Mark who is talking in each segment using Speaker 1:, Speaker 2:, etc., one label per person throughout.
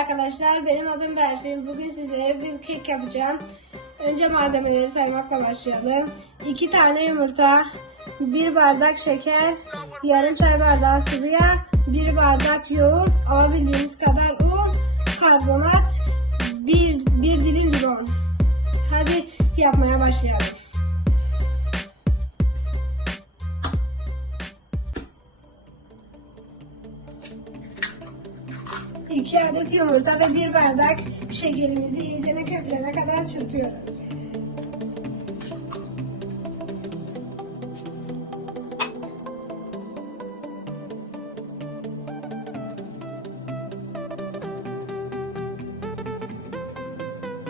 Speaker 1: arkadaşlar, benim adım Berfin. Bugün sizlere bir kek yapacağım. Önce malzemeleri saymakla başlayalım. 2 tane yumurta, 1 bardak şeker, yarım çay bardağı sıvı yağ, 1 bardak yoğurt, alabildiğiniz kadar un, karbonat, 1, 1 dilim limon. Hadi yapmaya başlayalım. İki adet yumurta ve bir bardak şekerimizi iyicene köpürene kadar çırpıyoruz.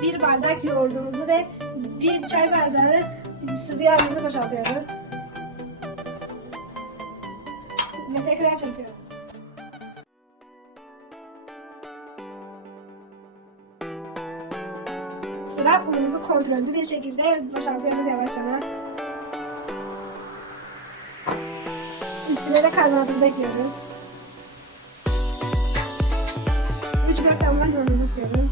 Speaker 1: Bir bardak yoğurdumuzu ve bir çay bardağı sıvı yağımızı boşaltıyoruz. Ve tekrar çırpıyoruz. Sıra unumuzu kontrollü bir şekilde boşaltıyoruz yavaşça. Üstüne de karbonatımızı ekliyoruz. 3-4 damla limonumuzu sıkıyoruz.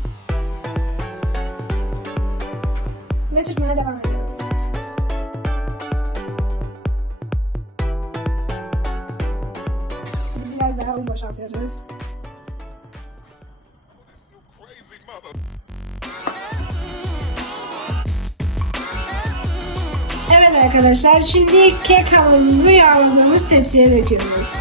Speaker 1: Ve çırpmaya devam ediyoruz. Biraz daha un boşaltıyoruz. Arkadaşlar şimdi kek hamurumuzu yağladığımız tepsiye döküyoruz.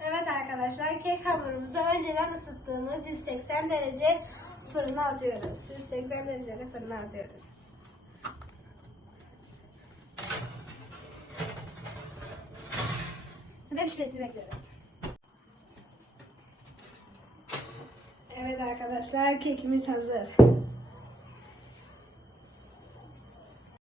Speaker 1: Evet arkadaşlar kek hamurumuzu önceden ısıttığımız 180 derece fırına atıyoruz. 180 derecede fırına atıyoruz. Pişmesini bekliyoruz. Evet arkadaşlar kekimiz hazır.